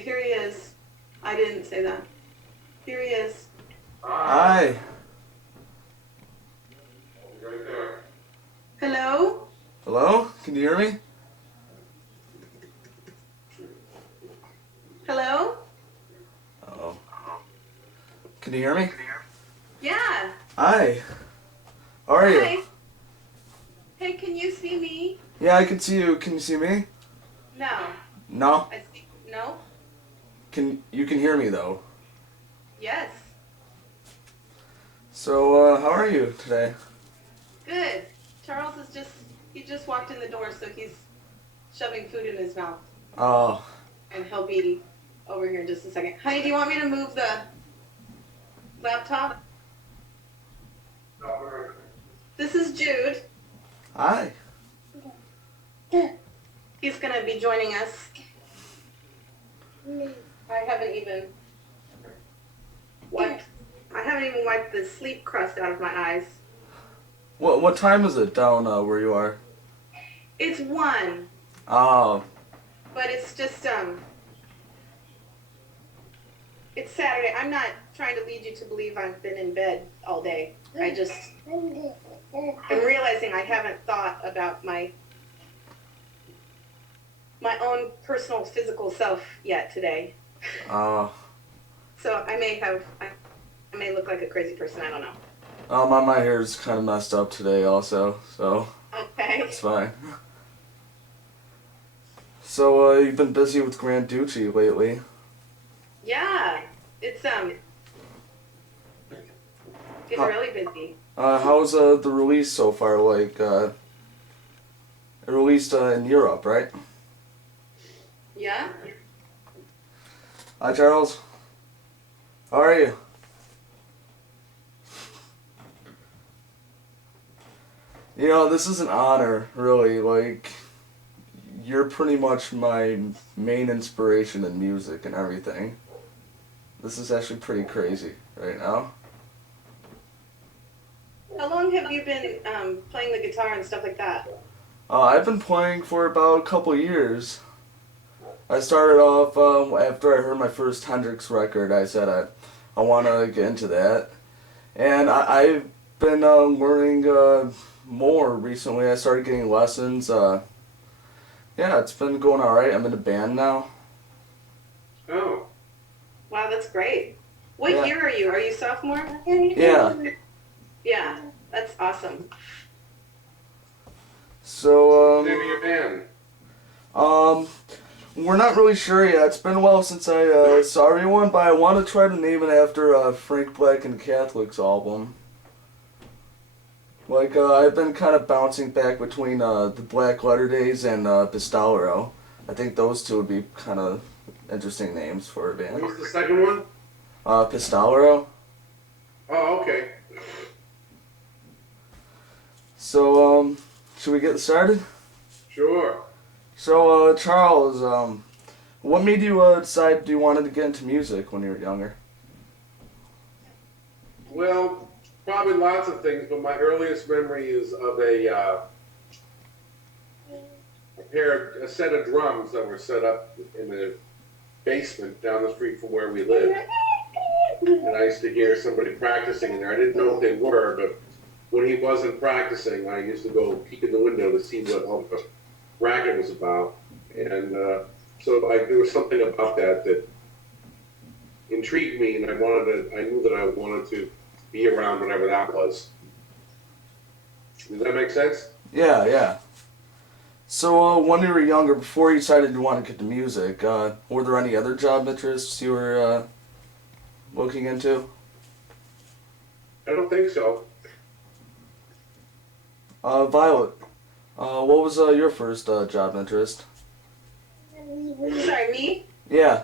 Okay, here he is. I didn't say that. Here he is. Hi. Hello? Hello? Can you hear me? Hello? Oh. Can you hear me? Yeah. Hi. How are you? Hi. Hey, can you see me? Yeah, I can see you. Can you see me? No. No? I see. No? You can hear me though. Yes. So, how are you today? Good. Charles he just walked in the door, so he's shoving food in his mouth. Oh. And he'll be over here in just a second. Honey, do you want me to move the laptop? This is Jude. Hi. He's going to be joining us. I haven't even wiped the sleep crust out of my eyes. What time is it down where you are? It's 1. Oh. But it's just it's Saturday. I'm not trying to lead you to believe I've been in bed all day. I'm realizing I haven't thought about my own personal physical self yet today. Oh. So I may look like a crazy person. I don't know. My hair's kind of messed up today also, so Okay. it's fine. So, you've been busy with Grand Duchy lately. Yeah, it's really busy. How's the release so far? Like, it released in Europe, right? Yeah. Hi, Charles. How are you? You know, this is an honor, really. Like, you're pretty much my main inspiration in music and everything. This is actually pretty crazy right now. How long have you been playing the guitar and stuff like that? I've been playing for about a couple years. I started off after I heard my first Hendrix record. I said I want to get into that, and I've been learning more recently. I started getting lessons. Yeah, it's been going all right. I'm in a band now. Oh. Wow, that's great. What Yeah. year are you? Are you sophomore? Yeah. Yeah, that's awesome. So Name of your band? we're not really sure yet. It's been a while since I saw everyone, but I want to try to name it after Frank Black and Catholic's album. Like, I've been kind of bouncing back between the Black Letter Days and Pistolero. I think those two would be kind of interesting names for a band. What was the second one? Pistolero. Oh, okay. So, should we get started? Sure. So, Charles, what made you decide you wanted to get into music when you were younger? Well, probably lots of things, but my earliest memory is of a set of drums that were set up in the basement down the street from where we lived. And I used to hear somebody practicing in there. I didn't know what they were, but when he wasn't practicing, I used to go peek in the window to see what all the racket was about. And so there was something about that intrigued me, and I knew that I wanted to be around whatever that was. Does that make sense? Yeah. So, when you were younger, before you decided you wanted to get to music, were there any other job interests you were looking into? I don't think so. Violet, what was your first job interest? Sorry, me? Yeah.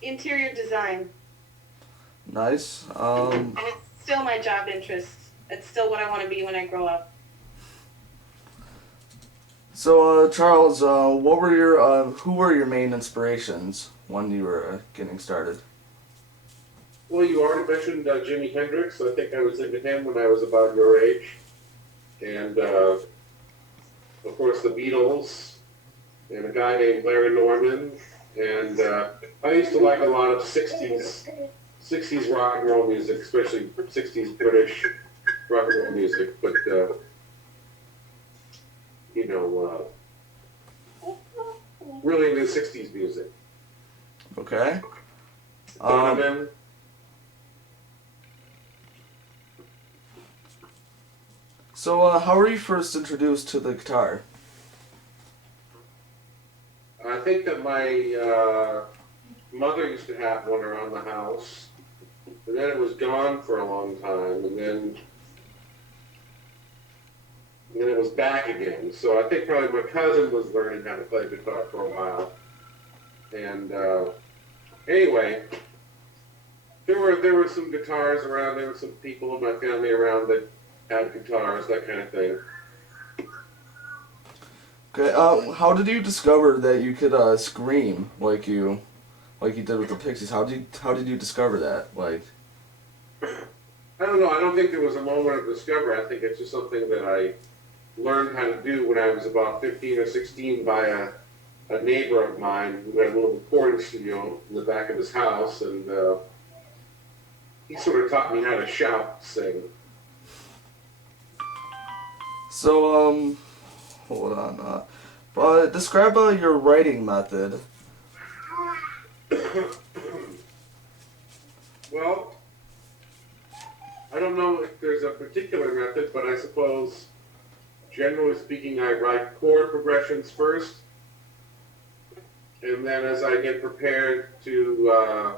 Interior design. Nice. And it's still my job interest. It's still what I want to be when I grow up. So, Charles, who were your main inspirations when you were getting started? Well, you already mentioned Jimi Hendrix. I think I was into him when I was about your age. And, of course, the Beatles, and a guy named Larry Norman, And I used to like a lot of '60s rock and roll music, especially '60s British rock and roll music. But you know, really into '60s music. Okay. Donovan. So, how were you first introduced to the guitar? I think that my mother used to have one around the house, and then it was gone for a long time, and then it was back again. So I think probably my cousin was learning how to play guitar for a while. And anyway, there were some guitars around. There were some people in my family around that had guitars, that kind of thing. Okay. How did you discover that you could scream like you did with the Pixies? How did you discover that? Like. I don't know. I don't think there was a moment of discovery. I think it's just something that I learned how to do when I was about 15 or 16 by a neighbor of mine who had a little recording studio in the back of his house, and he sort of taught me how to shout, sing. So, hold on. Describe your writing method. Well, I don't know if there's a particular method, but I suppose, generally speaking, I write chord progressions first, and then as I get prepared to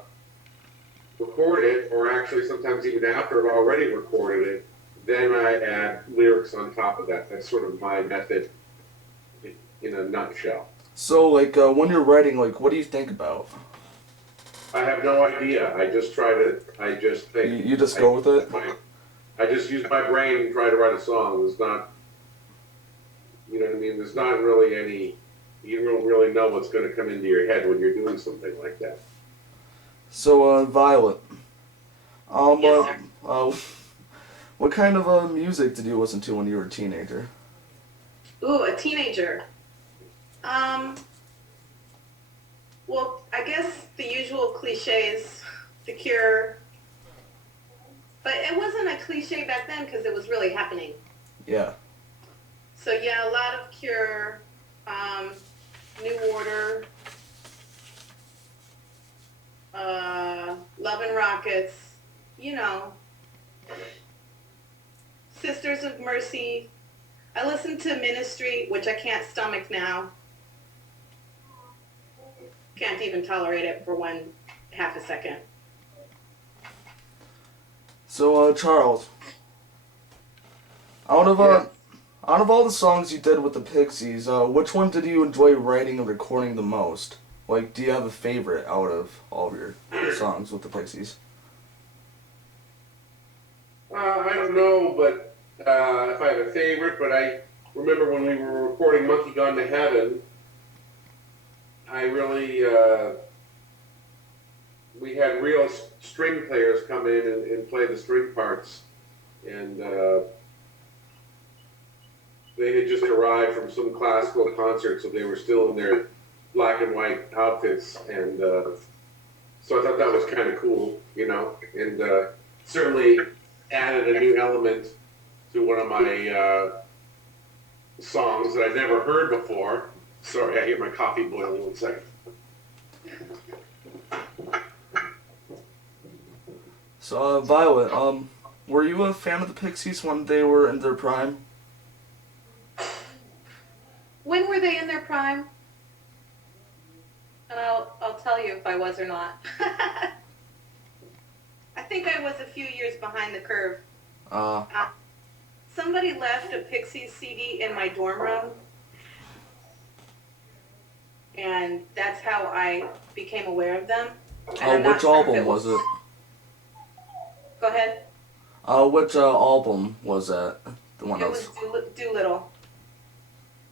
record it, or actually sometimes even after I've already recorded it, then I add lyrics on top of that. That's sort of my method in a nutshell. So, like, when you're writing, like, what do you think about? I have no idea. I just think. You just go with it? I just use my brain and try to write a song. There's not, you know what I mean? There's not really any, you don't really know what's going to come into your head when you're doing something like that. So, Violet, Yes, sir. what kind of music did you listen to when you were a teenager? Ooh, a teenager. Well, I guess the usual cliches, The Cure. But it wasn't a cliche back then because it was really happening. Yeah. So yeah, a lot of Cure, New Order, Love and Rockets, you know, Sisters of Mercy. I listened to Ministry, which I can't stomach now. Can't even tolerate it for half a second. So, Charles, out of Yeah. out of all the songs you did with the Pixies, which one did you enjoy writing and recording the most? Like, do you have a favorite out of all of your songs with the Pixies? I don't know, but if I have a favorite, but I remember when we were recording Monkey Gone to Heaven, I really, we had real string players come in and play the string parts, and they had just arrived from some classical concert, so they were still in their black and white outfits, and so I thought that was kind of cool, you know, and certainly added a new element to one of my songs that I'd never heard before. Sorry, I hear my coffee boiling. 1 second. So, Violet, were you a fan of the Pixies when they were in their prime? When were they in their prime? And I'll tell you if I was or not. I think I was a few years behind the curve. Somebody left a Pixies CD in my dorm room, and that's how I became aware of them. And I'm not Which sure if album was it? Go ahead. Which album was that? The one It that was was... Doolittle.